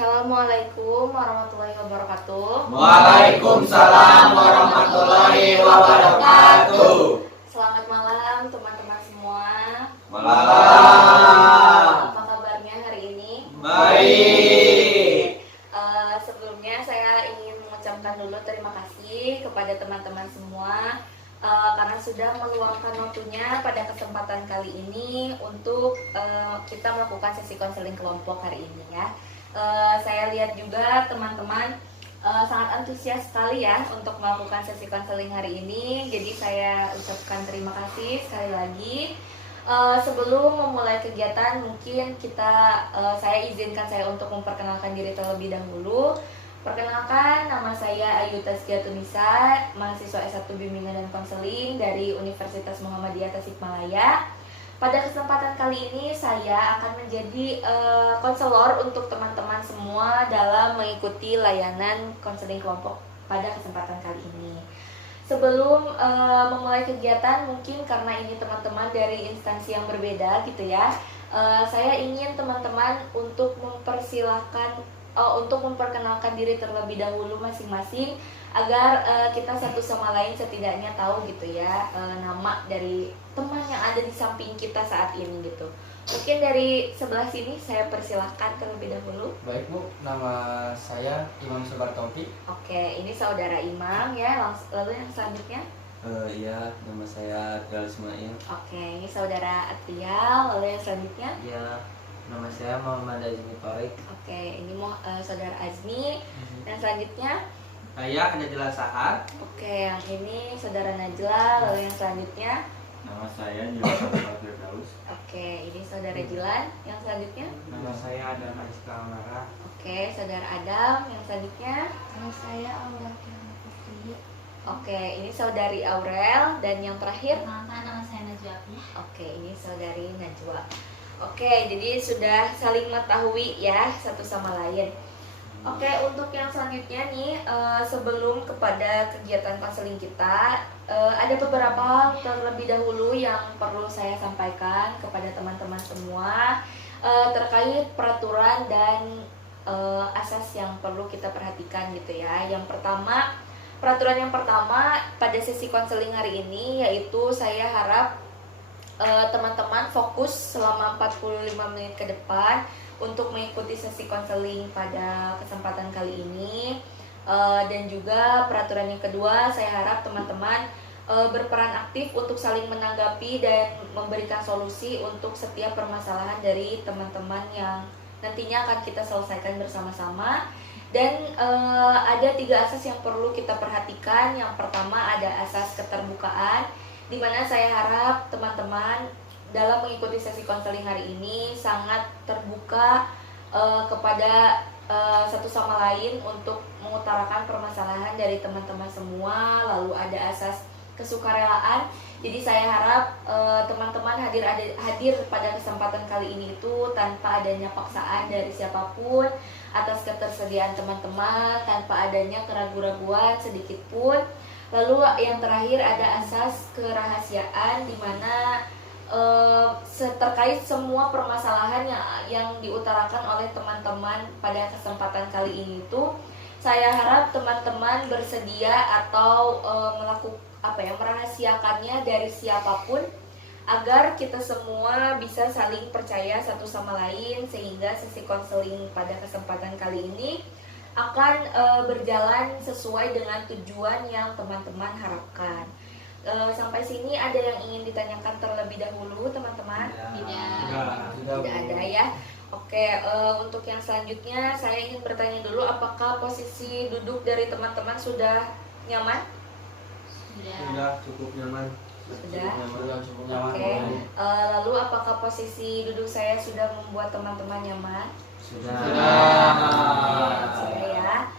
Assalamualaikum warahmatullahi wabarakatuh. Waalaikumsalam warahmatullahi wabarakatuh. Selamat malam teman-teman semua. Malam. Apa kabarnya hari ini? Baik. Sebelumnya saya ingin mengucapkan dulu terima kasih kepada teman-teman semua karena sudah meluangkan waktunya pada kesempatan kali ini untuk kita melakukan sesi konseling kelompok hari ini ya. Saya lihat juga teman-teman sangat antusias sekali ya untuk melakukan sesi konseling hari ini. Jadi saya ucapkan terima kasih sekali lagi. Sebelum memulai kegiatan mungkin saya izinkan saya untuk memperkenalkan diri terlebih dahulu. Perkenalkan, nama saya Ayu Tazkiatunisa, mahasiswa S1 Bimbingan dan Konseling dari Universitas Muhammadiyah Tasikmalaya. Pada kesempatan kali ini saya akan menjadi konselor untuk teman-teman semua dalam mengikuti layanan konseling kelompok pada kesempatan kali ini. Sebelum memulai kegiatan, mungkin karena ini teman-teman dari instansi yang berbeda gitu ya, saya ingin teman-teman untuk memperkenalkan diri terlebih dahulu masing-masing agar kita satu sama lain setidaknya tahu gitu ya nama dari teman yang ada di samping kita saat ini gitu. Mungkin dari sebelah sini saya persilahkan terlebih dahulu. Baik Bu, nama saya Imam Sobar Taufik. Oke, ini saudara Imam ya. Lalu yang selanjutnya? Iya, nama saya Atrial Ismail. Oke, ini saudara Atrial. Lalu yang selanjutnya? Iya, nama saya Muhammad Azmi Torik. Oke, ini saudara Azmi. Yang selanjutnya? Saya Najla Sahar. Oke, yang ini saudara Najla. Lalu yang selanjutnya? Nama saya Jilan Firdaus. Oke, ini saudara Jilan. Yang selanjutnya? Nama saya Adam Aziska Amara. Oke, saudara Adam. Yang selanjutnya? Nama saya Aurel Kirana Putri. Oke, ini saudari Aurel. Dan yang terakhir? Perkenalkan, nama saya Najwa Afif. Oke, ini saudari Najwa. Oke, jadi sudah saling mengetahui ya satu sama lain. Oke, untuk yang selanjutnya nih, sebelum kepada kegiatan konseling kita, ada beberapa hal terlebih dahulu yang perlu saya sampaikan kepada teman-teman semua terkait peraturan dan asas yang perlu kita perhatikan gitu ya. Yang pertama, peraturan yang pertama pada sesi konseling hari ini yaitu saya harap teman-teman fokus selama 45 menit ke depan untuk mengikuti sesi konseling pada kesempatan kali ini. Dan juga peraturan yang kedua, saya harap teman-teman berperan aktif untuk saling menanggapi dan memberikan solusi untuk setiap permasalahan dari teman-teman yang nantinya akan kita selesaikan bersama-sama. Dan ada 3 asas yang perlu kita perhatikan. Yang pertama ada asas keterbukaan, di mana saya harap teman-teman dalam mengikuti sesi konseling hari ini sangat terbuka kepada satu sama lain untuk mengutarakan permasalahan dari teman-teman semua. Lalu ada asas kesukarelaan. Jadi saya harap teman-teman hadir pada kesempatan kali ini itu tanpa adanya paksaan dari siapapun atas ketersediaan teman-teman, tanpa adanya keraguan-raguan sedikit pun. Lalu yang terakhir ada asas kerahasiaan, di mana terkait semua permasalahan yang diutarakan oleh teman-teman pada kesempatan kali ini itu saya harap teman-teman bersedia atau merahasiakannya dari siapapun agar kita semua bisa saling percaya satu sama lain, sehingga sesi konseling pada kesempatan kali ini akan berjalan sesuai dengan tujuan yang teman-teman harapkan. Sampai sini ada yang ingin ditanyakan terlebih dahulu teman-teman? Tidak ada ya. Oke, untuk yang selanjutnya saya ingin bertanya dulu, apakah posisi duduk dari teman-teman sudah nyaman? Sudah. Cukup nyaman. Sudah. Cukup nyaman. Oke. Lalu apakah posisi duduk saya sudah membuat teman-teman nyaman? Sudah. Sudah ya.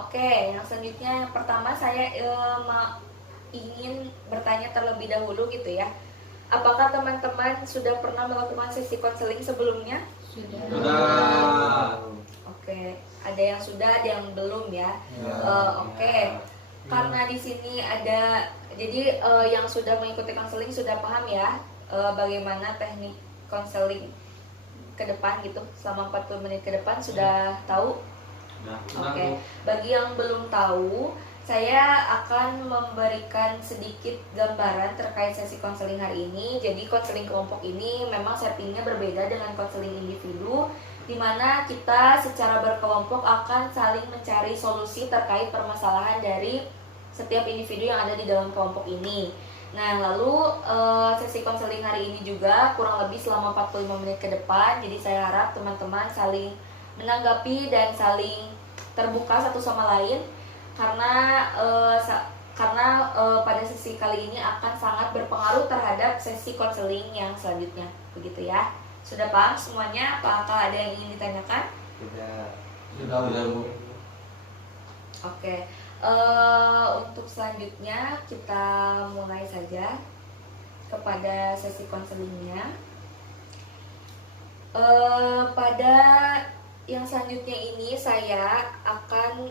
Oke, yang selanjutnya yang pertama saya ingin bertanya terlebih dahulu gitu ya. Apakah teman-teman sudah pernah melakukan sesi konseling sebelumnya? Sudah. Oke, ada yang sudah, ada yang belum ya. Oke. Karena di sini ada, jadi yang sudah mengikuti konseling sudah paham ya bagaimana teknik konseling ke depan gitu, selama 40 menit ke depan sudah tahu? Nah, Oke, bagi yang belum tahu, saya akan memberikan sedikit gambaran terkait sesi konseling hari ini. Jadi konseling kelompok ini memang settingnya berbeda dengan konseling individu, di mana kita secara berkelompok akan saling mencari solusi terkait permasalahan dari setiap individu yang ada di dalam kelompok ini. Nah, lalu sesi konseling hari ini juga kurang lebih selama 45 menit ke depan. Jadi saya harap teman-teman saling menanggapi dan saling terbuka satu sama lain, karena pada sesi kali ini akan sangat berpengaruh terhadap sesi konseling yang selanjutnya, begitu ya. Sudah paham semuanya? Apakah ada yang ingin ditanyakan? Sudah Bu. Oke, untuk selanjutnya kita mulai saja kepada sesi konselingnya. Pada yang selanjutnya ini saya akan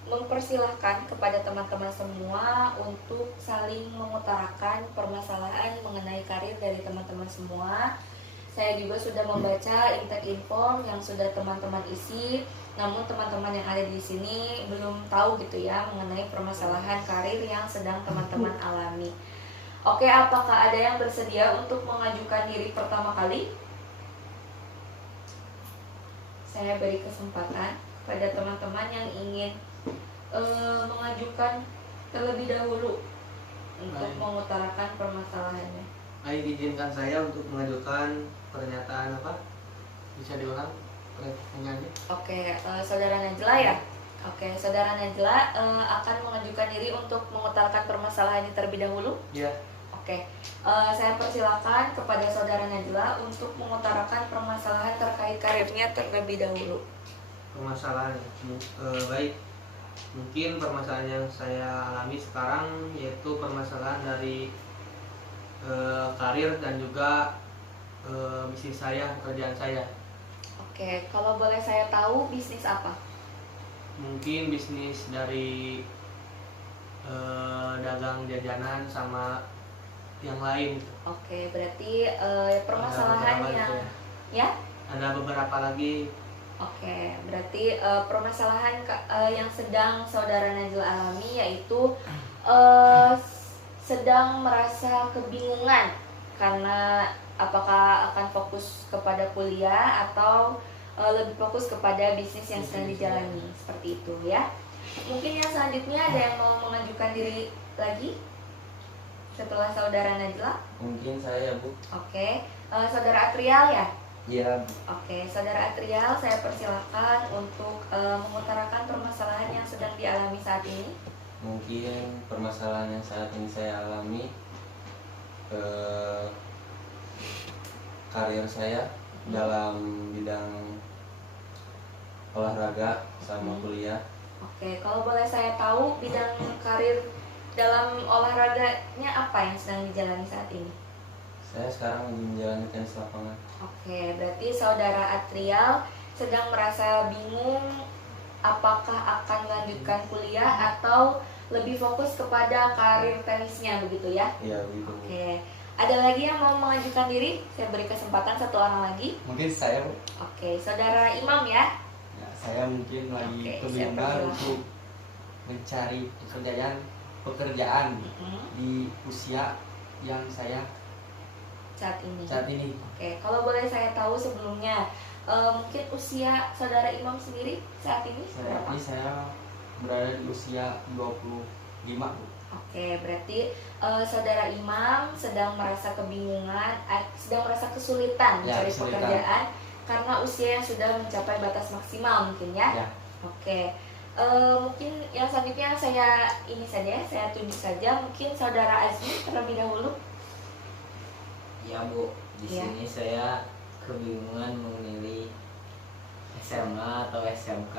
mempersilahkan kepada teman-teman semua untuk saling mengutarakan permasalahan mengenai karir dari teman-teman semua. Saya juga sudah membaca intake inform yang sudah teman-teman isi, namun teman-teman yang ada di sini belum tahu gitu ya mengenai permasalahan karir yang sedang teman-teman alami. Oke, apakah ada yang bersedia untuk mengajukan diri pertama kali? Saya beri kesempatan kepada teman-teman yang ingin mengajukan terlebih dahulu untuk mengutarakan permasalahannya. Baik, izinkan saya untuk mengajukan pernyataan apa? Bisa diulang pertanyaannya? Oke, saudara Najla ya? Oke, saudara Najla akan mengajukan diri untuk mengutarakan permasalahannya terlebih dahulu? Iya. Oke, saya persilakan kepada saudara Najla untuk mengutarakan permasalahan terkait karirnya terlebih dahulu. Permasalahan, baik. Mungkin permasalahan yang saya alami sekarang yaitu permasalahan dari karir dan juga bisnis saya, pekerjaan saya. Oke, kalau boleh saya tahu bisnis apa? Mungkin bisnis dari dagang jajanan sama yang lain. Oke, berarti permasalahan Ada beberapa yang gitu ya? Ada beberapa lagi. Oke, berarti permasalahan yang sedang saudara Najla alami yaitu sedang merasa kebingungan karena apakah akan fokus kepada kuliah atau lebih fokus kepada bisnis yang sedang dijalani, seperti itu ya. Mungkin yang selanjutnya ada yang mau mengajukan diri lagi setelah saudara Najla? Mungkin saya Bu. Oke, saudara Atrial ya? Iya. Oke, saudara Atrial, saya persilakan untuk mengutarakan permasalahan yang sedang dialami saat ini. Mungkin permasalahan yang saat ini saya alami, karir saya dalam bidang olahraga sama kuliah. Oke, kalau boleh saya tahu bidang karir dalam olahraganya apa yang sedang dijalani saat ini? Saya sekarang lagi menjalani tenis lapangan. Oke, berarti saudara Atrial sedang merasa bingung apakah akan melanjutkan kuliah atau lebih fokus kepada karir tenisnya, begitu ya? Iya begitu. Oke, ada lagi yang mau mengajukan diri? Saya beri kesempatan satu orang lagi. Mungkin saya Bu. Oke, saudara Imam ya? Ya, saya mungkin lagi Oke, saya kebingungan persilakan. untuk mencari pekerjaan di usia yang saya Saat ini. saat ini. Oke, kalau boleh saya tahu sebelumnya, mungkin usia saudara Imam sendiri saat ini Saat berapa? ini saya berada di usia 25 Bu. Oke, berarti saudara Imam sedang merasa kebingungan, sedang merasa kesulitan Ya, mencari kesulitan. pekerjaan karena usia yang sudah mencapai batas maksimal mungkin ya. Ya. Oke, mungkin yang selanjutnya saya ini saja, saya tunjuk saja mungkin saudara Azmi terlebih dahulu. Ya Bu, di Iya. sini saya kebingungan memilih SMA atau SMK.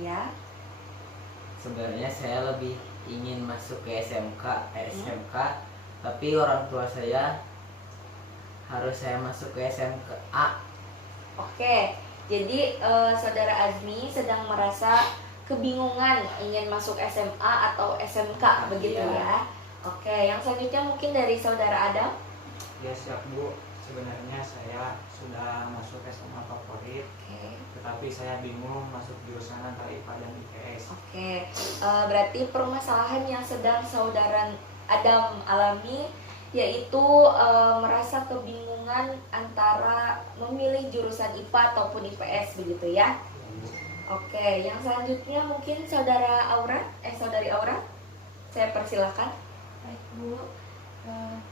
Ya. Sebenarnya saya lebih ingin masuk ke SMK, tapi orang tua saya harus saya masuk ke SMK. Oke, jadi saudara Azmi sedang merasa kebingungan ingin masuk SMA atau SMK begitu Iya. ya. Oke, yang selanjutnya mungkin dari saudara Adam. Ya siap Bu. sebenarnya saya sudah masuk SMA favorit, Oke. tetapi saya bingung masuk jurusan antara IPA dan IPS. Oke, berarti permasalahan yang sedang saudara Adam alami yaitu merasa kebingungan antara memilih jurusan IPA ataupun IPS begitu ya. Oke, yang selanjutnya mungkin saudari Aura, saya persilakan. Baik Bu,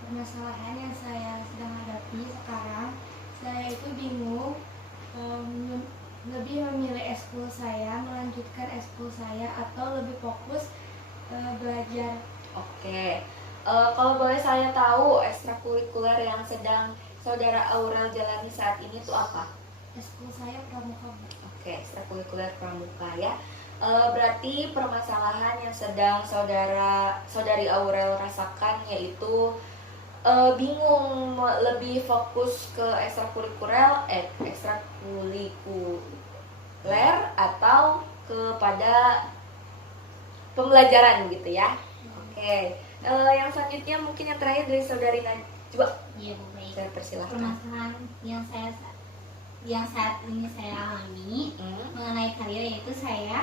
permasalahan yang saya sedang hadapi sekarang, saya itu bingung lebih memilih ekskul saya, melanjutkan ekskul saya, atau lebih fokus belajar. Oke, kalau boleh saya tahu ekstrakurikuler yang sedang saudara Aurel jalani saat ini itu apa? Ekskul saya pramuka Bu. Oke, ekstrakurikuler pramuka ya. Berarti permasalahan yang sedang saudari Aurel rasakan yaitu bingung lebih fokus ke ekstrakurikuler atau kepada pembelajaran gitu ya. Oke, yang selanjutnya mungkin yang terakhir dari saudari Najwa, Iya Bu, baik. saya persilahkan. Permasalahan yang saat ini saya alami mengenai karir, yaitu saya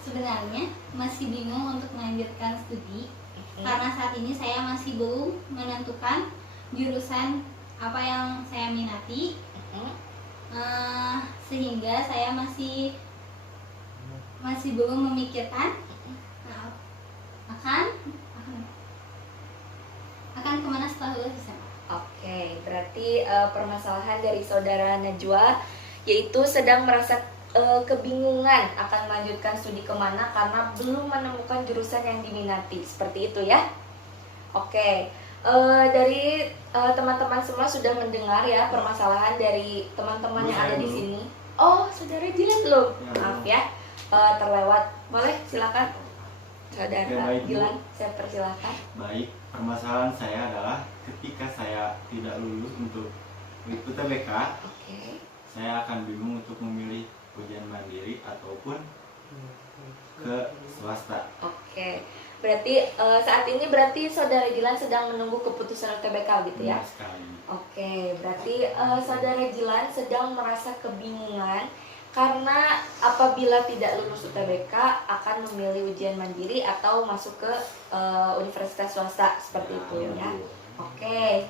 sebenarnya masih bingung untuk melanjutkan studi karena saat ini saya masih belum menentukan jurusan apa yang saya minati, sehingga saya masih belum memikirkan akan kemana setelah lulus SMA. Oke, berarti permasalahan dari saudara Najwa yaitu sedang merasa kebingungan akan melanjutkan studi kemana karena belum menemukan jurusan yang diminati, seperti itu ya. Oke, dari teman-teman semua sudah mendengar ya permasalahan dari teman-teman yang ada di sini. Oh, saudara Jilan belum? Maaf ya, terlewat. Boleh, silakan. Saudara Oke, baik, Bu. Jilan, saya persilahkan. Baik, permasalahan saya adalah ketika saya tidak lulus untuk UTBK, Oke. saya akan bingung untuk memilih ujian mandiri ataupun ke swasta. Oke, berarti saat ini berarti saudara Jilan sedang menunggu keputusan UTBK gitu ya? Benar sekali. Oke, berarti saudara Jilan sedang merasa kebingungan karena apabila tidak lulus UTBK akan memilih ujian mandiri atau masuk ke universitas swasta seperti itu ya. Oke,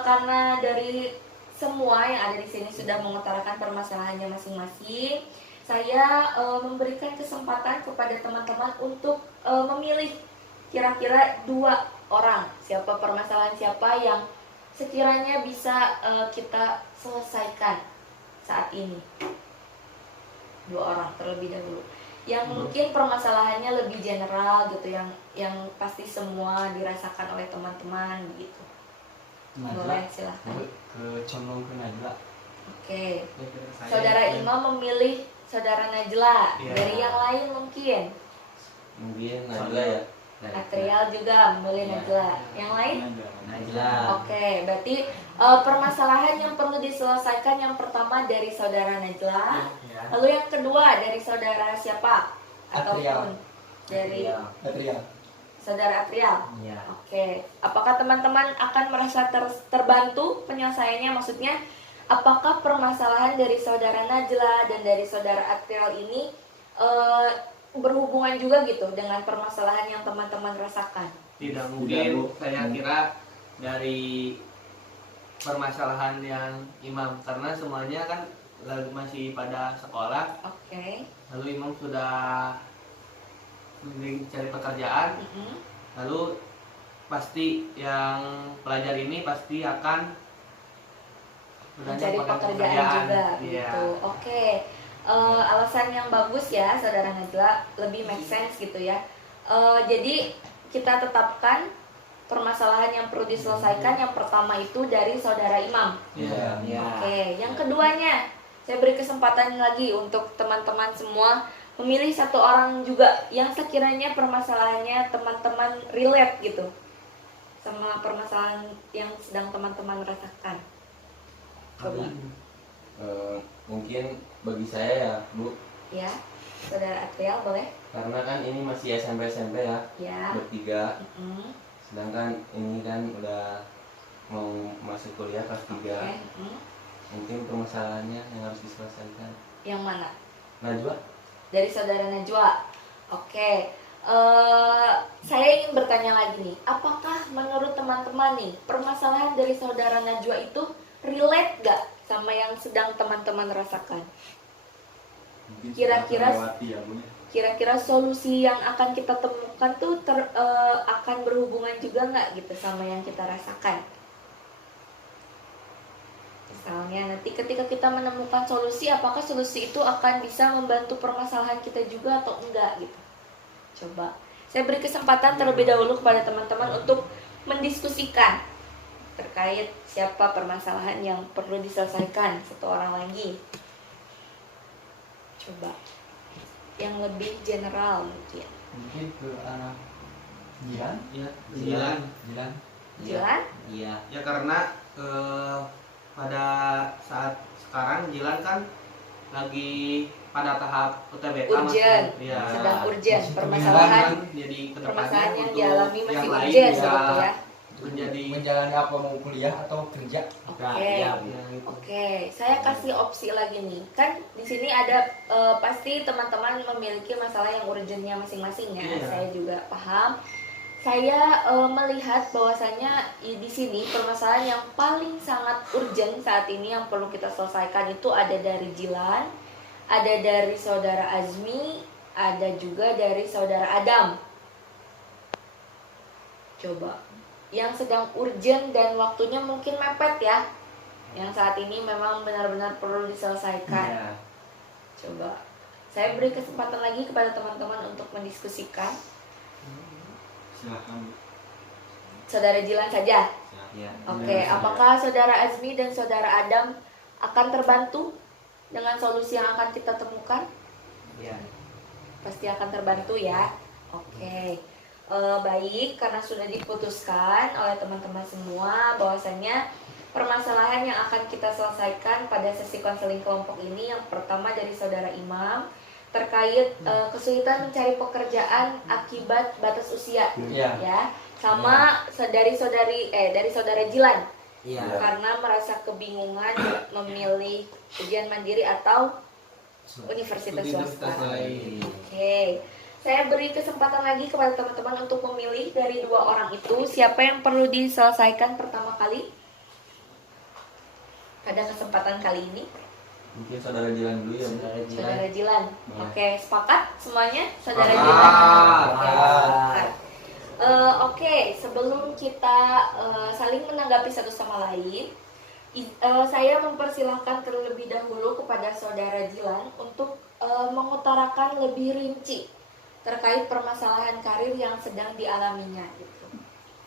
karena dari semua yang ada di sini sudah mengutarakan permasalahannya masing-masing, saya memberikan kesempatan kepada teman-teman untuk memilih kira-kira 2 orang siapa permasalahan siapa yang sekiranya bisa kita selesaikan saat ini. 2 orang terlebih dahulu yang mungkin permasalahannya lebih general gitu, yang pasti semua dirasakan oleh teman-teman gitu. Boleh, silahkan. Condong ke Najla. Oke, Saya- saudara Imam memilih saudara Najla. Iya. Dari yang lain mungkin Mungkin Najla ya. Atrial juga memilih Iya. Najla. Yang lain? Najla. Oke, berarti permasalahan yang perlu diselesaikan yang pertama dari saudara Najla, Ya. lalu yang kedua dari saudara siapa? Atrial. Ataupun dari Atrial. saudara Atrial. Iya. Oke, apakah teman-teman akan merasa terbantu penyelesaiannya? Maksudnya, apakah permasalahan dari saudara Najla dan dari saudara Atrial ini berhubungan juga gitu dengan permasalahan yang teman-teman rasakan? Tidak mungkin, Bu. saya kira dari permasalahan yang Imam, karena semuanya kan masih pada sekolah, Oke. lalu Imam sudah mencari pekerjaan, Mm-mm. lalu pasti yang pelajar ini pasti akan Mencari pekerjaan juga Iya. gitu. Oke. Alasan yang bagus ya saudara Najla, lebih make sense gitu ya. Jadi kita tetapkan permasalahan yang perlu diselesaikan yang pertama itu dari saudara Imam. Iya. Iya. Oke, yang keduanya saya beri kesempatan lagi untuk teman-teman semua memilih 1 orang juga yang sekiranya permasalahannya teman-teman relate gitu sama permasalahan yang sedang teman-teman rasakan. Coba. Mungkin bagi saya ya, Bu, Ya, saudara Atrial boleh? karena kan ini masih SMP ya, Ya. bertiga. Mm-mm. Sedangkan ini kan udah mau masuk kuliah kelas 3. Oke. Mungkin permasalahannya yang harus diselesaikan. Yang mana? Najwa? Dari saudara Najwa. Oke. Saya ingin bertanya lagi nih, apakah menurut teman-teman nih permasalahan dari saudara Najwa itu relate gak sama yang sedang teman-teman rasakan? Mungkin Kira-kira- sudah terlewati ya, Bu, ya. Kira-kira solusi yang akan kita temukan tuh akan berhubungan juga nggak gitu sama yang kita rasakan? Misalnya nanti ketika kita menemukan solusi, apakah solusi itu akan bisa membantu permasalahan kita juga atau enggak gitu? Coba saya beri kesempatan terlebih dahulu kepada teman-teman untuk mendiskusikan terkait siapa permasalahan yang perlu diselesaikan satu orang lagi. Coba yang lebih general mungkin. Mungkin ke arah Jiran? Ya, Jilan. Jiran? Jilan? Iya. Ya karena pada saat sekarang Jilan kan lagi pada tahap UTBK Urgent, ya. sedang urgent Masih permasalahan Kan jadi kedepannya permasalahan yang untuk dialami masih yang lain urgent bisa gitu ya. menjadi menjalani apa, mau kuliah atau kerja? Oke. Iya, ya, gitu. Oke, saya kasih opsi lagi nih. Kan di sini ada pasti teman-teman memiliki masalah yang urgentnya masing-masing ya. Iya. Saya juga paham. Saya melihat bahwasanya di sini permasalahan yang paling sangat urgent saat ini yang perlu kita selesaikan itu ada dari Jilan, ada dari saudara Azmi, ada juga dari saudara Adam. Coba yang sedang urgent dan waktunya mungkin mepet ya, yang saat ini memang benar-benar perlu diselesaikan. Iya. Coba saya beri kesempatan lagi kepada teman-teman untuk mendiskusikan. Silahkan, Bu. Saudara Jilan saja. Silahkan. Iya. Oke, Jilan saja. apakah saudara Azmi dan saudara Adam akan terbantu dengan solusi yang akan kita temukan? Iya. Pasti akan terbantu ya. Oke. Baik, karena sudah diputuskan oleh teman-teman semua bahwasanya permasalahan yang akan kita selesaikan pada sesi konseling kelompok ini yang pertama dari saudara Imam terkait kesulitan mencari pekerjaan akibat batas usia Iya. ya, sama dari saudara Jilan Iya. karena merasa kebingungan memilih ujian mandiri atau universitas swasta. lain. Oke, saya beri kesempatan lagi kepada teman-teman untuk memilih dari dua orang itu siapa yang perlu diselesaikan pertama kali pada kesempatan kali ini. Mungkin saudara Jiran dulu ya, Bu. Saudara Jilan. Saudara Jilan. Boleh. Oke, sepakat semuanya saudara Sepakat. Jilan. Oke, Sepakat. sepakat. Oke, sebelum kita saling menanggapi satu sama lain, saya mempersilahkan terlebih dahulu kepada saudara Jilan untuk mengutarakan lebih rinci terkait permasalahan karir yang sedang dialaminya gitu.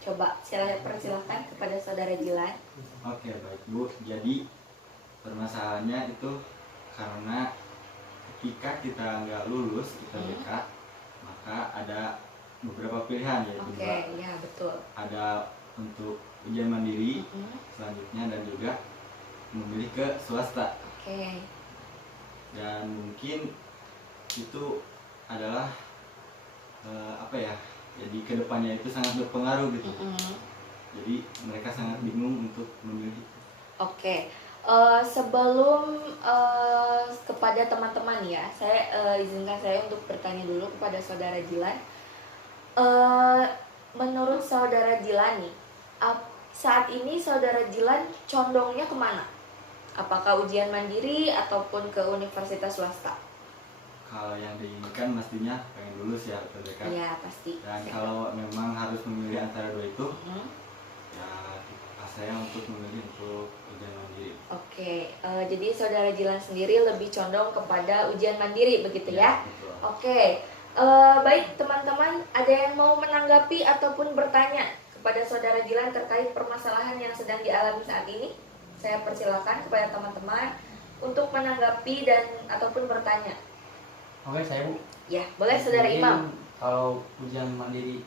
Coba persilahkan kepada saudara Jilan. Oke, baik, Bu. Jadi permasalahannya itu karena ketika kita nggak lulus UTBK, maka ada beberapa pilihan, yaitu Oke, ya betul. ada untuk ujian mandiri selanjutnya dan juga memilih ke swasta. Oke. Dan mungkin itu adalah apa ya, jadi kedepannya itu sangat berpengaruh gitu. Jadi mereka sangat bingung untuk memilih. Oke. Sebelum kepada teman-teman ya, saya izinkan saya untuk bertanya dulu kepada saudara Jilan. Menurut saudara Jilan nih, saat ini saudara Jilan condongnya kemana? Apakah ujian mandiri ataupun ke universitas swasta? Kalau yang diinginkan mestinya pengen lulus ya UTBK. Iya pasti. Dan kalau memang harus memilih antara dua itu, Hmm. ya saya untuk memilih untuk ujian mandiri. Oke, jadi saudara Jilan sendiri lebih condong kepada ujian mandiri begitu ya? Betul. Oke, baik teman-teman, ada yang mau menanggapi ataupun bertanya kepada saudara Jilan terkait permasalahan yang sedang dialami saat ini? Saya persilakan kepada teman-teman untuk menanggapi dan ataupun bertanya. Oke, saya, Bu. Ya, boleh saudara Mungkin Imam. Kalau ujian mandiri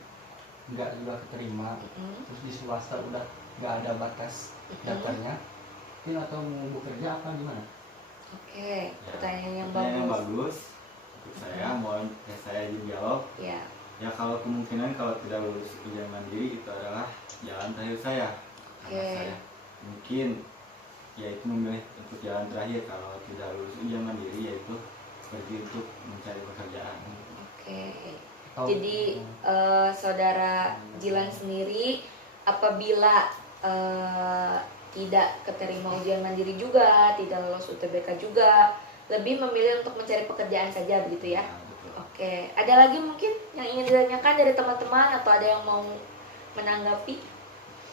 nggak juga keterima, Hmm. terus di swasta udah nggak ada batas daftarnya, mungkin atau mau bekerja apa gimana? Oke, pertanyaan yang Pertanyaan yang bagus. bagus untuk saya, mohon saya izin jawab. Ya, Ya kalau kemungkinan kalau tidak lulus ujian mandiri itu adalah jalan terakhir saya. karena saya mungkin yaitu memilih untuk jalan terakhir kalau tidak lulus ujian mandiri, yaitu seperti untuk mencari pekerjaan. Oke. Jadi saudara Jilan sendiri apabila tidak keterima ujian mandiri juga, tidak lolos UTBK juga, lebih memilih untuk mencari pekerjaan saja begitu ya? Nah, betul. Oke. Ada lagi mungkin yang ingin ditanyakan dari teman-teman atau ada yang mau menanggapi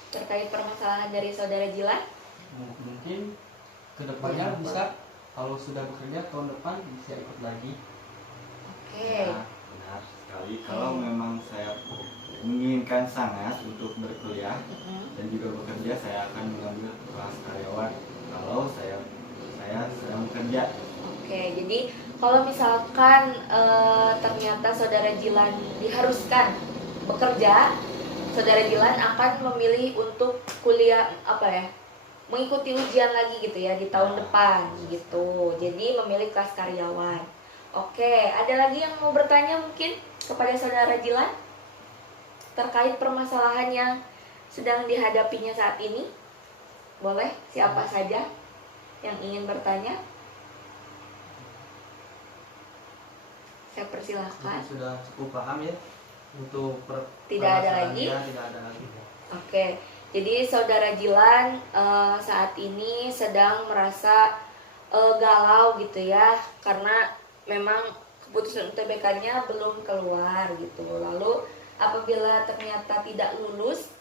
terkait permasalahan dari saudara Jilan? Mungkin kedepannya bisa kalau sudah bekerja tahun depan bisa ikut lagi. Oke. Nah, benar sekali. Kalau memang saya menginginkan sangat untuk berkuliah dan juga bekerja, saya akan mengambil kelas karyawan kalau saya sedang bekerja. Oke, jadi kalau misalkan ternyata saudara Jilan diharuskan bekerja, saudara Jilan akan memilih untuk kuliah mengikuti ujian lagi gitu ya di tahun depan gitu. Jadi memilih kelas karyawan. Oke, ada lagi yang mau bertanya mungkin kepada saudara Jilan terkait permasalahan yang sedang dihadapinya saat ini? Boleh, siapa saja yang ingin bertanya? Saya persilahkan. Sudah cukup paham ya untuk Tidak ada lagi? Tidak ada lagi. Oke, jadi saudara Jilan saat ini sedang merasa galau gitu ya, karena memang keputusan UTBK-nya belum keluar gitu. Lalu apabila ternyata tidak lulus,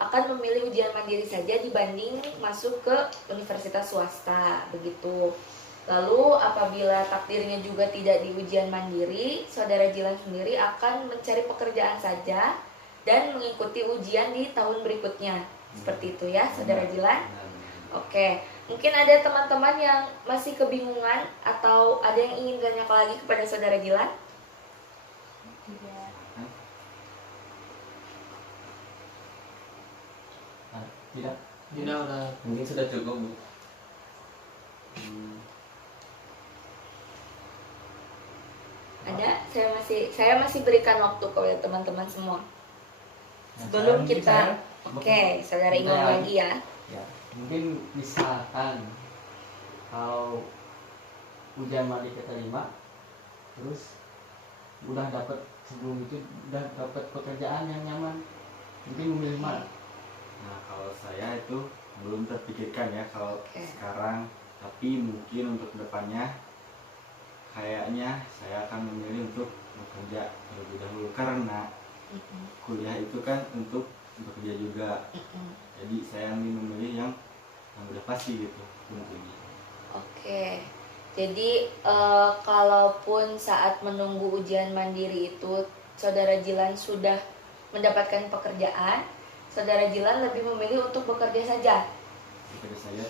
akan memilih ujian mandiri saja dibanding masuk ke universitas swasta begitu. Lalu apabila takdirnya juga tidak di ujian mandiri, saudara Jilan sendiri akan mencari pekerjaan saja dan mengikuti ujian di tahun berikutnya. Seperti itu ya, saudara Jilan. Oke, mungkin ada teman-teman yang masih kebingungan atau ada yang ingin tanyakan lagi kepada saudara Jilan? Tidak. Tidak. Tidak, udah. Mungkin sudah cukup, Bu. Ada? Saya masih berikan waktu kepada teman-teman semua. Sebelum kita saudara Imam lagi ya. Ya, mungkin misalkan kalau ujian mandiri keterima, terus sebelum itu udah dapat pekerjaan yang nyaman, mungkin memilih mana? Nah, kalau saya itu belum terpikirkan ya kalau sekarang, tapi mungkin untuk depannya kayaknya saya akan memilih untuk bekerja terlebih dahulu, karena kuliah itu kan untuk bekerja juga. Jadi saya ingin memilih yang udah pasti gitu tentunya. Oke. Jadi kalaupun saat menunggu ujian mandiri itu saudara Jilan sudah mendapatkan pekerjaan, saudara Jilan lebih memilih untuk bekerja saja. Bekerja saja,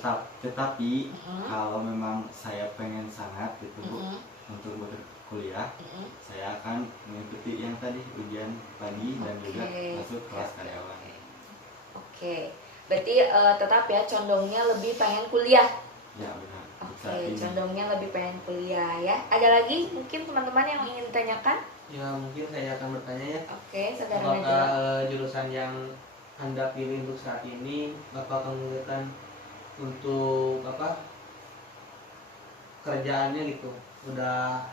tetapi kalau memang saya pengen sangat gitu Bu, untuk berkuliah, saya akan mengikuti yang tadi ujian pagi dan juga masuk kelas karyawan. Oke. Berarti tetap ya condongnya lebih pengen kuliah. Ya benar. Oke, condongnya lebih pengen kuliah ya. Ada lagi mungkin teman-teman yang ingin ditanyakan? Ya, mungkin saya akan bertanya ya. Oke, saudara Apakah Najwa. jurusan yang Anda pilih untuk saat ini Bapak kemungkinan untuk kerjaannya gitu udah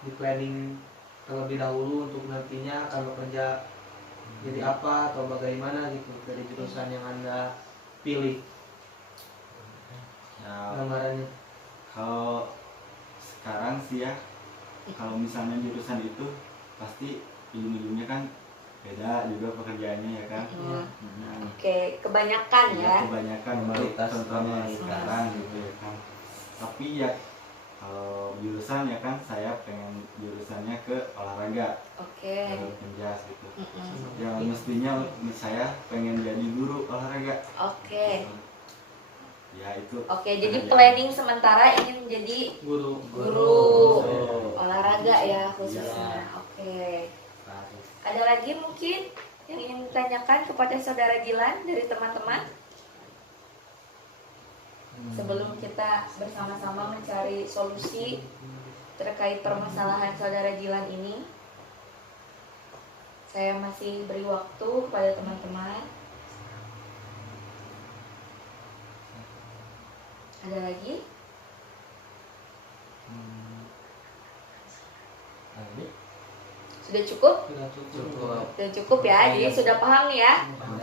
di planning terlebih dahulu untuk nantinya akan bekerja jadi apa atau bagaimana gitu dari jurusan yang Anda pilih Ya, gambarannya? kalau sekarang sih ya, kalau misalnya jurusan itu pasti ujung-ujungnya kan beda juga pekerjaannya ya kan. Oke, kebanyakan ya. Kebanyakan untuk contohnya sekarang gitu ya kan. Tapi ya kalau jurusan ya kan saya pengen jurusannya ke olahraga, Oke. penjas gitu. Ya mestinya saya pengen jadi guru olahraga. Oke. Ya itu. Oke, jadi planning sementara ingin menjadi Guru. guru olahraga ya khususnya. Oke. Ada lagi mungkin yang ingin ditanyakan kepada saudara Jilan dari teman-teman? Sebelum kita bersama-sama mencari solusi terkait permasalahan saudara Jilan ini, saya masih beri waktu kepada teman-teman. Ada lagi? Ini Sudah cukup? Sudah cukup. Cukup. Sudah cukup ya. Jadi sudah paham nih ya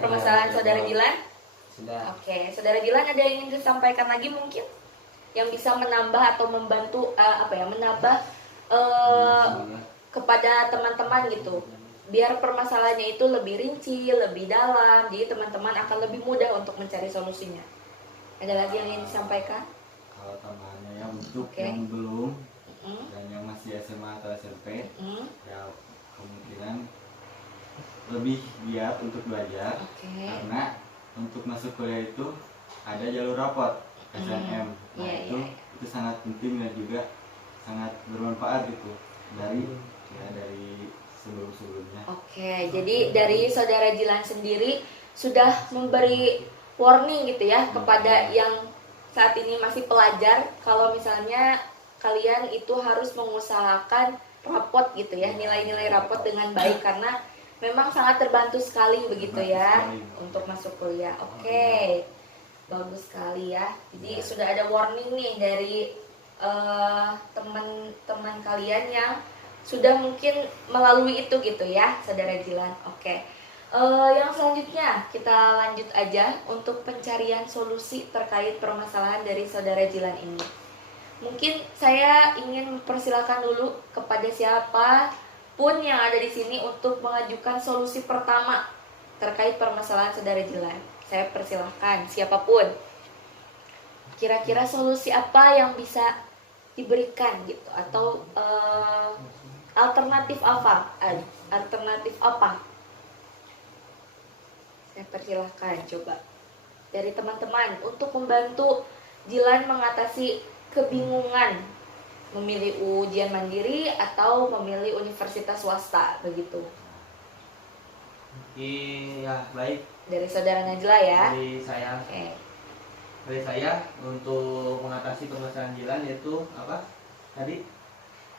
permasalahan saudara Gilan? Sudah. Oke, saudara Gilan ada yang ingin disampaikan lagi mungkin? Yang bisa menambah atau membantu menambah kepada teman-teman gitu. Biar permasalahannya itu lebih rinci, lebih dalam, jadi teman-teman akan lebih mudah untuk mencari solusinya. Ada lagi yang ingin disampaikan? Kalau tambahannya ya untuk Oke. yang belum Mm, dan yang masih SMA atau SMP, mm, ya kemungkinan lebih giat untuk belajar Oke. karena untuk masuk kuliah itu ada jalur rapot SNM. Nah Iya, itu iya. itu sangat penting dan juga sangat bermanfaat gitu dari sebelum-sebelumnya. Oke, jadi dari saudara Jilan sendiri sudah memberi warning gitu ya kepada yang saat ini masih pelajar, kalau misalnya kalian itu harus mengusahakan rapot gitu ya, nilai-nilai rapot dengan baik karena memang sangat terbantu sekali begitu ya untuk masuk kuliah. Oke, bagus sekali ya. Jadi sudah ada warning nih dari teman-teman kalian yang sudah mungkin melalui itu gitu ya, saudara Jilan. Oke. Yang selanjutnya kita lanjut aja untuk pencarian solusi terkait permasalahan dari saudara Jilan ini. Mungkin saya ingin mempersilahkan dulu kepada siapa pun yang ada di sini untuk mengajukan solusi pertama terkait permasalahan saudara Jilan. Saya persilahkan siapapun. Kira-kira solusi apa yang bisa diberikan gitu atau alternatif apa? Alternatif apa? Saya persilahkan coba dari teman-teman untuk membantu Jilan mengatasi kebingungan memilih ujian mandiri atau memilih universitas swasta begitu. Iya, baik. Dari saudara Najla ya. Dari saya, Oke. untuk mengatasi permasalahan Jilan yaitu apa? Tadi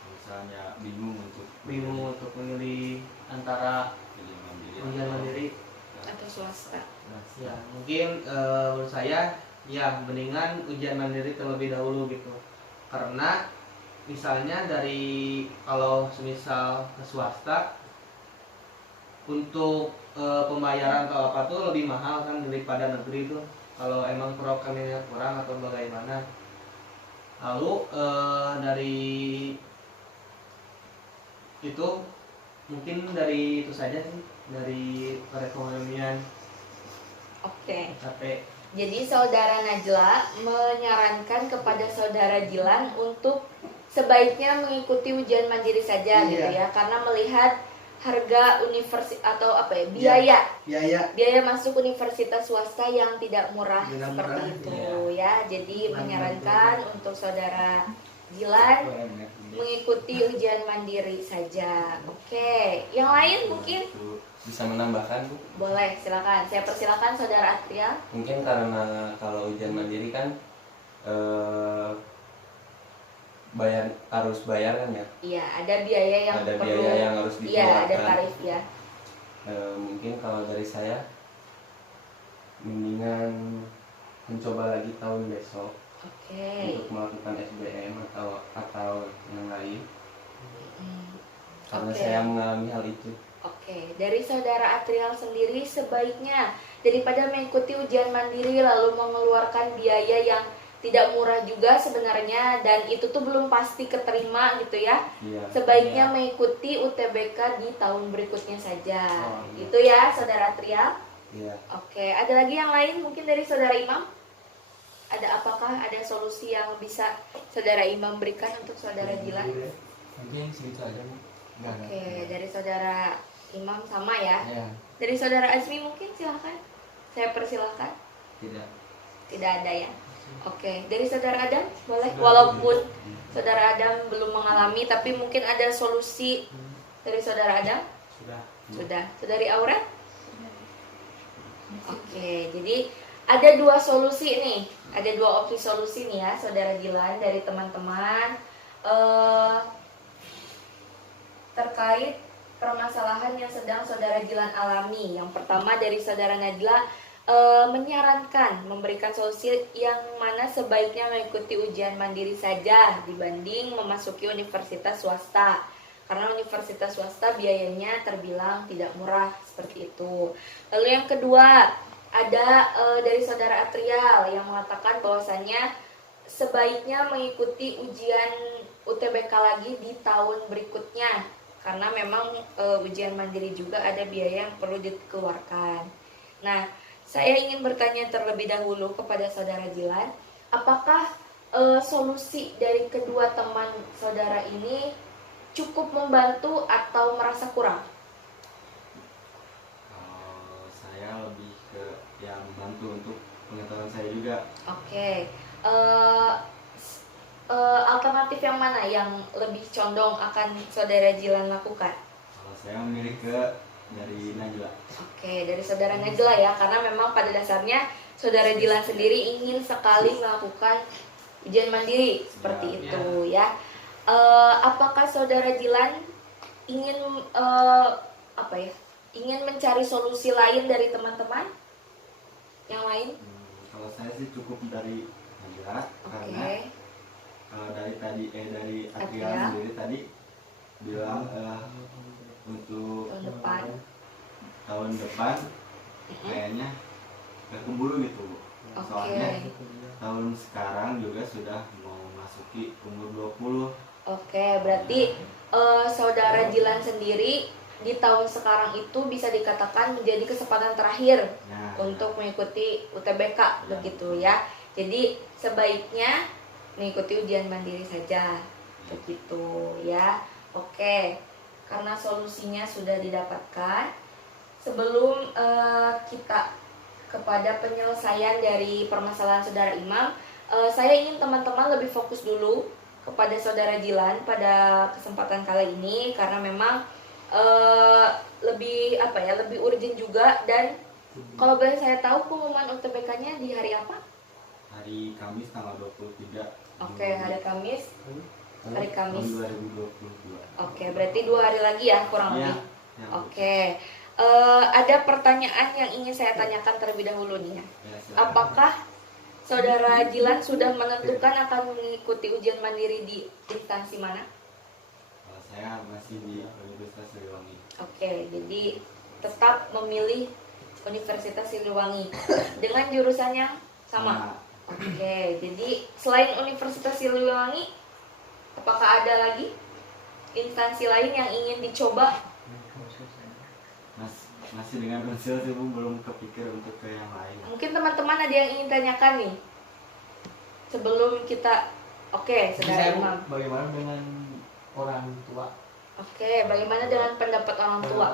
Misalnya bingung untuk memilih antara ujian mandiri ujian mandiri. Atau swasta. Ya, mungkin menurut saya ya mendingan ujian mandiri terlebih dahulu gitu. Karena misalnya dari kalau semisal ke swasta untuk pembayaran atau apa tuh lebih mahal kan daripada negeri tuh. Kalau emang programnya kurang atau bagaimana. Lalu dari itu mungkin dari itu saja sih, dari perekonomian Oke. sampai Jadi saudara Najla menyarankan kepada saudara Jilan untuk sebaiknya mengikuti ujian mandiri saja gitu ya, karena melihat harga universitas atau biaya masuk universitas swasta yang tidak murah Tidak seperti murah, itu iya. ya. Jadi menyarankan untuk saudara Jilan mengikuti ujian mandiri saja. Oke, yang lain mungkin Itu Bisa menambahkan Bu? boleh, silakan. Saya persilakan saudara Atria. Mungkin karena kalau ujian mandiri kan harus bayar kan ya? Iya, ada biaya yang Ada perlu. biaya yang harus Iya, ada dikeluarkan. tarif ya. Mungkin kalau dari saya mendingan mencoba lagi tahun besok Oke. untuk melakukan SBM atau yang lain karena Oke. saya mengalami hal itu. Oke, dari saudara Atrial sendiri sebaiknya daripada mengikuti ujian mandiri lalu mengeluarkan biaya yang tidak murah juga sebenarnya dan itu tuh belum pasti keterima gitu ya. Iya. Sebaiknya mengikuti UTBK di tahun berikutnya saja. Oh, iya. Gitu ya, saudara Atrial. Iya. Oke, ada lagi yang lain mungkin dari saudara Imam? Apakah ada solusi yang bisa saudara Imam berikan untuk saudara Jilan? Mungkin segitu aja Bu. Nggak ada. Oke, dari saudara Imam sama ya. Ya. Dari saudara Azmi mungkin silahkan. Saya persilahkan. Tidak. Tidak ada ya. Oke, dari saudara Adam boleh. Walaupun saudara Adam belum mengalami, tapi mungkin ada solusi dari saudara Adam. Sudah. Saudari Aura? Oke, jadi ada dua solusi nih. Ada dua opsi solusi nih ya, saudara Gilan dari teman-teman terkait permasalahan yang sedang saudara Gilan alami. Yang pertama dari saudara Najla menyarankan memberikan solusi yang mana sebaiknya mengikuti ujian mandiri saja dibanding memasuki universitas swasta. Karena universitas swasta biayanya terbilang tidak murah seperti itu. Lalu yang kedua, ada dari saudara Atrial yang mengatakan bahwasannya sebaiknya mengikuti ujian UTBK lagi di tahun berikutnya karena memang ujian mandiri juga ada biaya yang perlu dikeluarkan. Nah, saya ingin bertanya terlebih dahulu kepada saudara Jilan, apakah solusi dari kedua teman saudara ini cukup membantu atau merasa kurang? Kalau saya lebih ke yang membantu untuk pengetahuan saya juga. Oke. Alternatif yang mana yang lebih condong akan saudara Jilan lakukan? Kalau saya memilih ke dari Najla. Oke, dari saudara Najla ya, karena memang pada dasarnya saudara Jilan sendiri ingin sekali melakukan ujian mandiri seperti itu ya. Apakah saudara Jilan ingin ingin mencari solusi lain dari teman-teman yang lain? Kalau saya sih cukup dari Najla karena dari Adrian Adrian sendiri tadi bilang untuk tahun depan kayaknya gak keburu gitu Bu. Soalnya tahun sekarang juga sudah mau masuki umur 20. Oke, berarti saudara Jilan sendiri di tahun sekarang itu bisa dikatakan menjadi kesempatan terakhir untuk mengikuti UTBK begitu ya. Jadi sebaiknya mengikuti ujian mandiri saja begitu ya. Oke, karena solusinya sudah didapatkan, sebelum kita kepada penyelesaian dari permasalahan saudara Imam, saya ingin teman-teman lebih fokus dulu kepada saudara Jilan pada kesempatan kali ini karena memang lebih urgent juga. Dan kalau boleh saya tahu pengumuman UTBK-nya di hari apa? Hari Kamis tanggal 23. Oke, hari Kamis. Hari Kamis. Tahun 2022. Oke, berarti 2 hari lagi ya kurang lebih. Ya, Oke. Ada pertanyaan yang ingin saya tanyakan terlebih dahulu nih ya. Apakah saudara Jilan sudah menentukan akan mengikuti ujian mandiri di instansi mana? Kalau saya masih di Universitas Siliwangi. Oke, jadi tetap memilih Universitas Siliwangi dengan jurusan yang sama. Oke, jadi selain Universitas Siliwangi, apakah ada lagi instansi lain yang ingin dicoba? Masih dengan Unsil sih Bu, belum kepikir untuk ke yang lain. Mungkin teman-teman ada yang ingin tanyakan nih sebelum kita. Oke, saudara Imam. Bagaimana dengan orang tua? Oke, bagaimana dengan pendapat orang tua?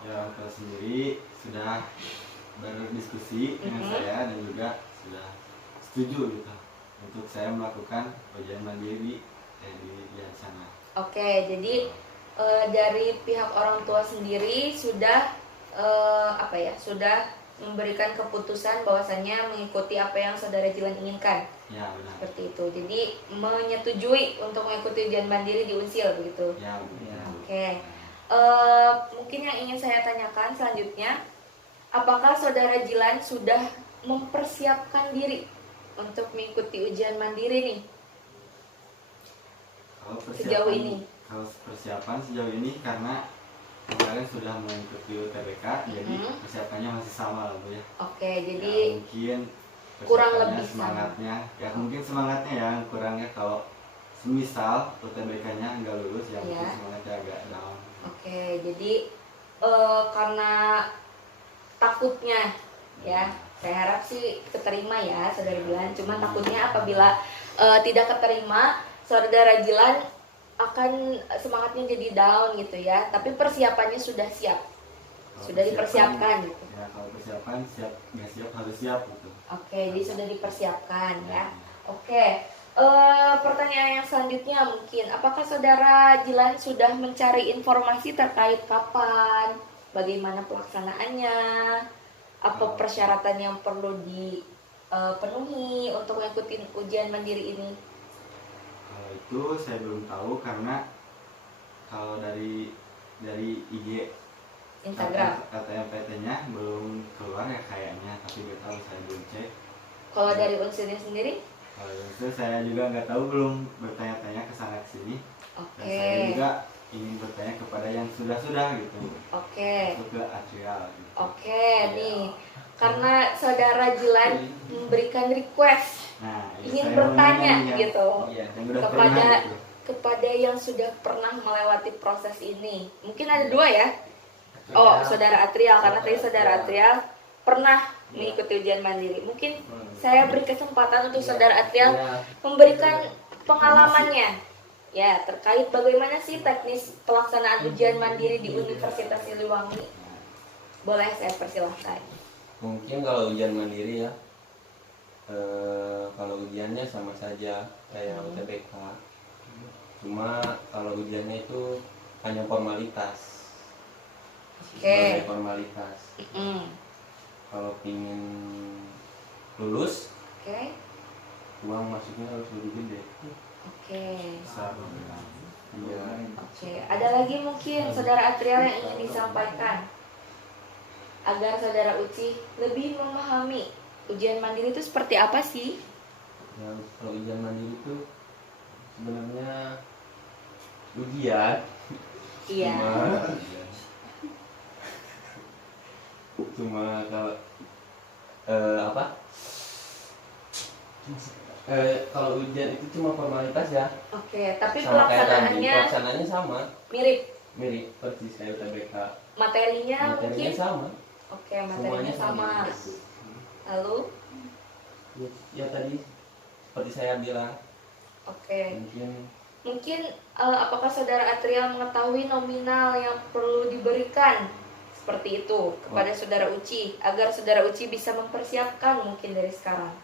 Ya, orang tua sendiri sudah berdiskusi dengan saya dan juga sudah setuju gitu untuk saya melakukan ujian mandiri di sana. Oke, jadi dari pihak orang tua sendiri sudah sudah memberikan keputusan bahwasannya mengikuti apa yang saudara Jilan inginkan. Ya, benar. Seperti itu. Jadi menyetujui untuk mengikuti ujian mandiri di Unsil begitu. Ya, benar. Oke. Mungkin yang ingin saya tanyakan selanjutnya, apakah saudara Jilan sudah mempersiapkan diri untuk mengikuti ujian mandiri nih? Sejauh ini? Kalau persiapan sejauh ini karena kemarin sudah mengikuti UTBK, jadi persiapannya masih sama lah Bu ya. Oke, jadi ya, mungkin kurang lebih semangatnya, ya mungkin semangatnya yang kurangnya kalau semisal UTBK-nya nggak lulus, ya mungkin semangatnya agak down. Oke, jadi karena takutnya ya, saya harap sih keterima ya saudara Jilan. Cuma takutnya apabila tidak keterima, saudara Jilan akan semangatnya jadi down gitu ya. Tapi persiapannya sudah siap, sudah dipersiapkan gitu. Ya, kalau persiapan siap nggak siap harus siap gitu. Oke, jadi sudah dipersiapkan ya. Oke, pertanyaan yang selanjutnya mungkin, apakah saudara Jilan sudah mencari informasi terkait kapan, bagaimana pelaksanaannya, apa persyaratan yang perlu dipenuhi untuk mengikuti ujian mandiri ini? Kalau itu saya belum tahu karena kalau dari IG Instagram. LTMPT-nya belum keluar ya kayaknya, tapi nggak tahu, saya belum cek. Kalau dari Unsilnya sendiri? Kalau itu saya juga nggak tahu, belum bertanya-tanya ke sana sini. Dan Oke. saya juga ingin bertanya kepada yang sudah gitu. Oke. Untuk ke Atrial gitu. Oke, nih. Karena saudara Jilan memberikan request Nah, ingin saya bertanya menanya gitu yang udah kepada pernah gitu. kepada yang sudah pernah melewati proses ini. Mungkin ada dua ya. Oh, saudara Atrial, karena tadi saudara Atrial pernah mengikuti ujian mandiri. Mungkin saya beri kesempatan untuk saudara Atrial memberikan pengalamannya ya terkait bagaimana sih teknis pelaksanaan ujian mandiri di Universitas Siliwangi. Boleh saya persilahkan. Mungkin kalau ujian mandiri ya, kalau ujiannya sama saja kayak UTBK, cuma kalau ujiannya itu hanya formalitas, sebagai formalitas. Kalau ingin lulus, uang masuknya harus lebih gede. Iya. Ada lagi mungkin saudara Atrial yang ingin disampaikan agar saudara Uci lebih memahami ujian mandiri itu seperti apa sih? Ya, kalau ujian mandiri itu sebenarnya ujian. Iya. Cuma kalau kalau ujian itu cuma formalitas ya. Oke, tapi Sama kayak tadi, pelaksanaannya pelaksanaannya sama, mirip. persis kayak UTBK. Materinya Materinya mungkin. sama. Oke, materinya sama. Lalu, Ya tadi seperti saya bilang, oke. mungkin Apakah saudara Atrial mengetahui nominal yang perlu diberikan seperti itu kepada saudara Uci agar saudara Uci bisa mempersiapkan mungkin dari sekarang?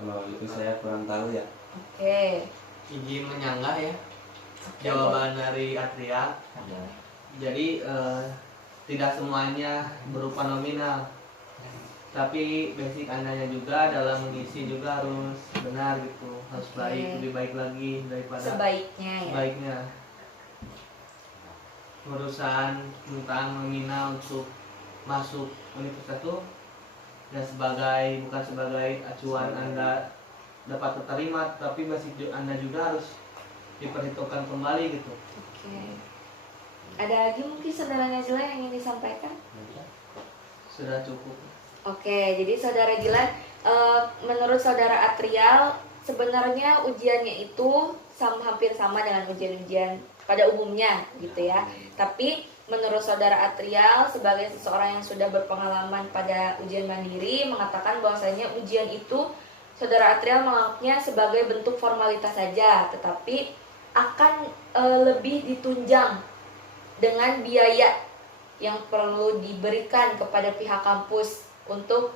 kalau itu saya kurang tahu ya. Oke. Izin menyanggah ya jawaban dari Atria. Jadi tidak semuanya berupa nominal, tapi basic andanya juga dalam mengisi juga harus benar gitu, harus baik, lebih baik lagi daripada Sebaiknya ya. urusan tentang nominal untuk masuk universitas itu ya bukan sebagai acuan Anda dapat terima, tapi basic Anda juga harus diperhitungkan kembali gitu. Oke. Ada lagi mungkin saudara Najla yang ingin disampaikan? Sudah cukup. Oke, jadi saudara Jilan, menurut saudara Atrial sebenarnya ujiannya itu hampir sama dengan ujian-ujian pada umumnya gitu ya. Tapi menurut saudara Atrial sebagai seseorang yang sudah berpengalaman pada ujian mandiri mengatakan bahwasanya ujian itu saudara Atrial menganggapnya sebagai bentuk formalitas saja, tetapi akan lebih ditunjang dengan biaya yang perlu diberikan kepada pihak kampus untuk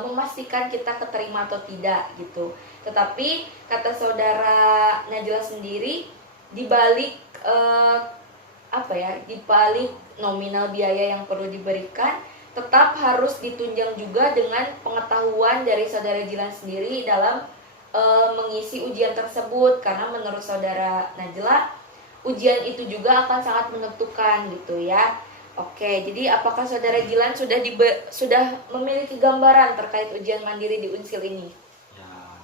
memastikan kita keterima atau tidak gitu. Tetapi kata saudara Najla sendiri, dibalik dibalik nominal biaya yang perlu diberikan, tetap harus ditunjang juga dengan pengetahuan dari saudara Jilan sendiri dalam mengisi ujian tersebut, karena menurut saudara Najla ujian itu juga akan sangat menentukan gitu ya. Oke, jadi apakah saudara Jilan sudah memiliki gambaran terkait ujian mandiri di Unsil ini? Ya,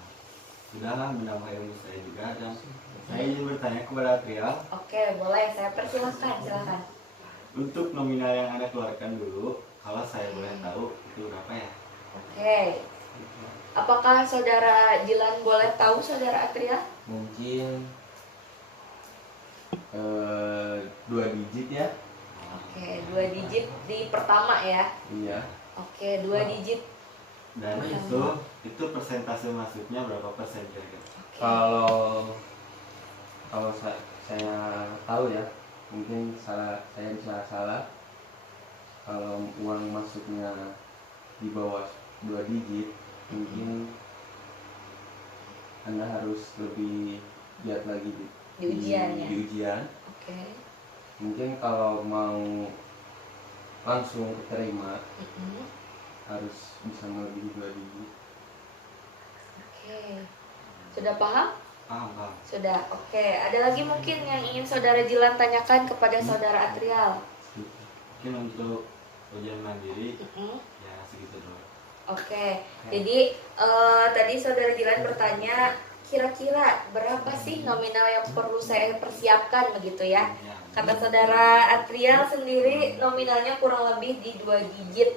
sudah menambah ilmu saya juga, dan saya ingin bertanya kepada Atrial. Oke, boleh, saya persilahkan, silakan. Untuk nominal yang Anda keluarkan dulu, kalau saya boleh tahu itu berapa ya? Oke. Apakah saudara Jilan boleh tahu saudara Atrial? Mungkin 2 digit ya. Oke, 2 digit di pertama ya. Iya. Oke, 2 digit. Dan itu persentase masuknya berapa persen kira-kira? Kalau saya tahu ya, mungkin saya bisa salah. Kalau uang masuknya di bawah 2 digit, mungkin Anda harus lebih giat lagi Di ujian ya? di ujian. Oke. Mungkin kalau mau langsung keterima Mm-mm. harus bisa melebihi 2 digit. Oke. Sudah paham? Paham. Sudah. Oke. Ada lagi mungkin yang ingin saudara Jilan tanyakan kepada saudara Atrial? Mungkin untuk ujian mandiri Mm-mm. ya segitu dulu. Oke, jadi tadi saudara Dilan bertanya kira-kira berapa sih nominal yang perlu saya persiapkan begitu ya? Ya, Kata saudara Atrial sendiri nominalnya kurang lebih di 2 digit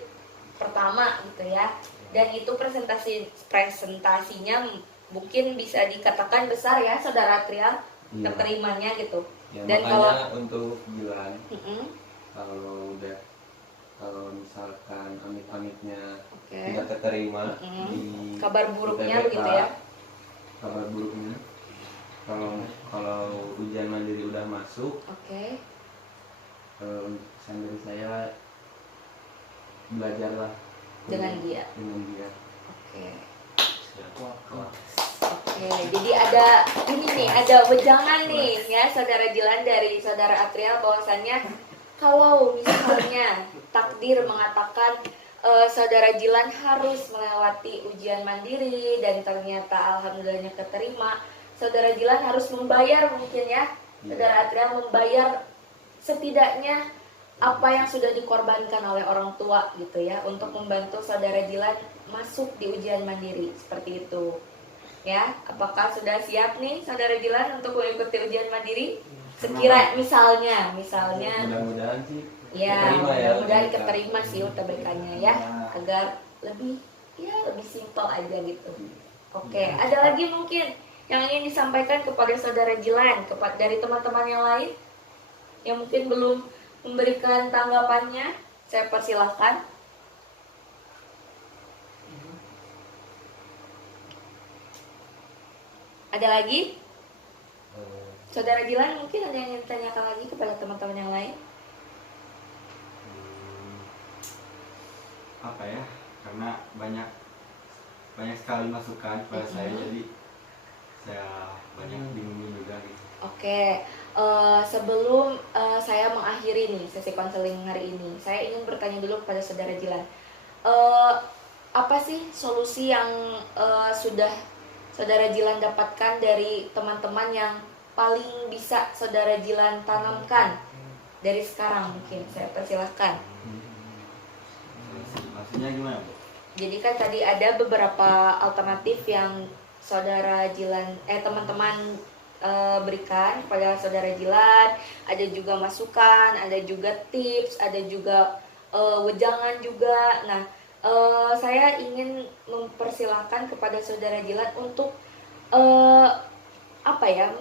pertama gitu ya. Dan itu presentasinya mungkin bisa dikatakan besar ya saudara Atrial, Iya. keterimanya gitu. Ya, Dan makanya untuk Dilan Mm-mm. kalau misalkan amit-amitnya Oke. tidak keterima Mm-mm. di Kabar buruknya UTBK, begitu ya? kabar buruknya kalau ujian mandiri udah masuk, Oke. pesan dari saya belajarlah Dengan dia. dengan dia. Oke. siap. Oke, jadi ada ini nih, ada wejangan nih ya saudara Dilan dari saudara Atrial bahwasannya kalau misalnya takdir mengatakan saudara Dilan harus melewati ujian mandiri dan ternyata alhamdulillahnya keterima, saudara Dilan harus membayar mungkin ya, saudara Atrial membayar setidaknya apa yang sudah dikorbankan oleh orang tua gitu ya untuk membantu saudara Dilan masuk di ujian mandiri seperti itu. Ya, apakah sudah siap nih saudara Dilan untuk mengikuti ujian mandiri? Sekira misalnya Mudah-mudahan sih ya, keterima ya, mudah-mudahan UTBK. keterima sih UTBK-nya ya, agar lebih simpel aja gitu. Oke, ada lagi mungkin yang ingin disampaikan kepada saudara Dilan, dari teman-teman yang lain yang mungkin belum memberikan tanggapannya, saya persilahkan. Ada lagi? Saudara Dilan mungkin ada yang ingin ditanyakan lagi kepada teman-teman yang lain? Apa ya? Karena banyak sekali masukan kepada saya, jadi saya banyak bingung juga gitu. Oke, sebelum saya mengakhiri nih sesi konseling hari ini, saya ingin bertanya dulu kepada saudara Dilan. Apa sih solusi yang sudah saudara Dilan dapatkan dari teman-teman yang paling bisa saudara Dilan tanamkan dari sekarang? Mungkin saya persilahkan. Maksudnya gimana, Bu? Jadi kan tadi ada beberapa alternatif yang saudara Dilan, teman-teman berikan kepada saudara Dilan. Ada juga masukan, ada juga tips, ada juga wejangan juga. Nah, saya ingin mempersilahkan kepada saudara Dilan untuk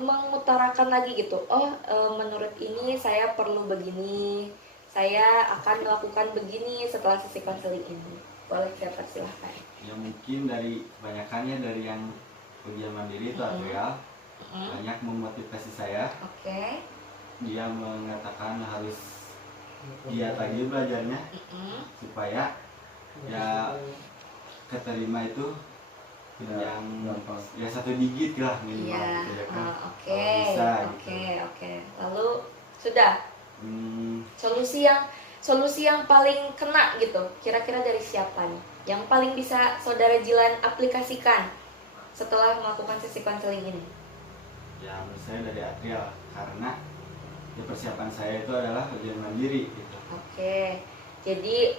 mengutarakan lagi gitu. Menurut ini saya perlu begini, saya akan melakukan begini setelah sesi konseling ini. Boleh saya persilahkan. Ya mungkin dari kebanyakannya dari yang ujian mandiri itu Atrial banyak memotivasi saya. Oke. Dia mengatakan harus giat lagi belajarnya supaya ya keterima itu yang gampang. ya 1 digit lah minimal Iya. gitu ya kan. Oke. Kalau bisa Oke. gitu. Oke. Lalu sudah Hmm, solusi yang paling kena gitu. Kira-kira dari siapa nih? Yang paling bisa saudara Dilan aplikasikan setelah melakukan sesi konseling ini? ya menurut saya dari Atrial karena ya persiapan saya itu adalah ujian mandiri gitu. Oke. Jadi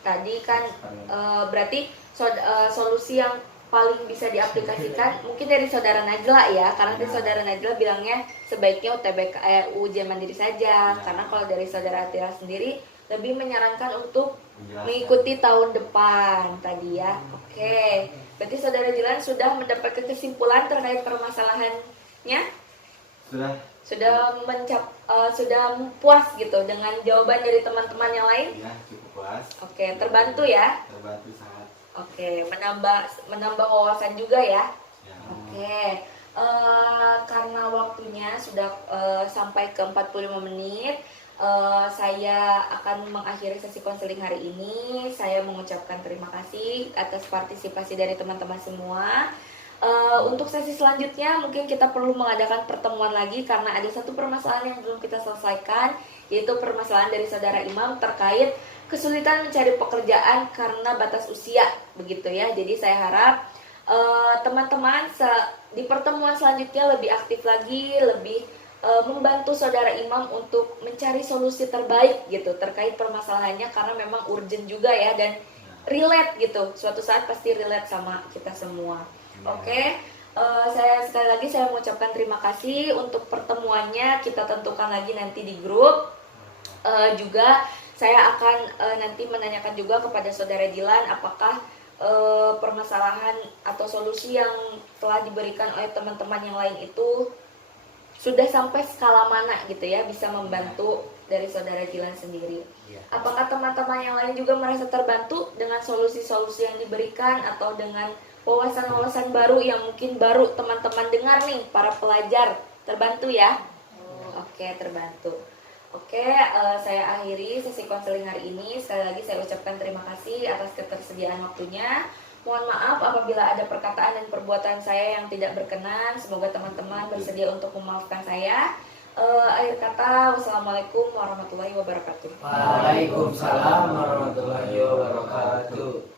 tadi kan berarti solusi yang paling bisa diaplikasikan mungkin dari saudara Najla ya, karena tadi saudara Najla bilangnya sebaiknya UTBK ujian mandiri saja, karena kalau dari saudara Atira sendiri lebih menyarankan untuk Menjelaskan. mengikuti tahun depan tadi ya. Oke, berarti saudara Dilan sudah mendapatkan kesimpulan terkait permasalahannya, sudah puas gitu dengan jawaban dari teman-teman yang lain. Ya cukup puas. Oke, terbantu ya. Terbantu sangat. Oke, menambah wawasan juga ya. Ya. Oke, karena waktunya sudah sampai ke 45 menit, saya akan mengakhiri sesi konseling hari ini. Saya mengucapkan terima kasih atas partisipasi dari teman-teman semua. Untuk sesi selanjutnya mungkin kita perlu mengadakan pertemuan lagi karena ada satu permasalahan yang belum kita selesaikan, yaitu permasalahan dari saudara Imam terkait kesulitan mencari pekerjaan karena batas usia, begitu ya. Jadi saya harap teman-teman di pertemuan selanjutnya lebih aktif lagi, lebih membantu saudara imam untuk mencari solusi terbaik gitu terkait permasalahannya, karena memang urgent juga ya dan relate gitu, suatu saat pasti relate sama kita semua. Oke. Saya sekali lagi saya mengucapkan terima kasih untuk pertemuannya, kita tentukan lagi nanti di grup. Juga saya akan nanti menanyakan juga kepada saudara Dilan apakah permasalahan atau solusi yang telah diberikan oleh teman-teman yang lain itu sudah sampai skala mana gitu ya, bisa membantu dari saudara Dilan sendiri. Apakah teman-teman yang lain juga merasa terbantu dengan solusi-solusi yang diberikan atau dengan wawasan-wawasan baru yang mungkin baru teman-teman dengar nih, para pelajar, terbantu ya? Oke, terbantu. Oke, saya akhiri sesi konseling hari ini. Sekali lagi saya ucapkan terima kasih atas ketersediaan waktunya. Mohon maaf apabila ada perkataan dan perbuatan saya yang tidak berkenan. Semoga teman-teman bersedia untuk memaafkan saya. Akhir kata, wassalamualaikum warahmatullahi wabarakatuh. Waalaikumsalam warahmatullahi wabarakatuh.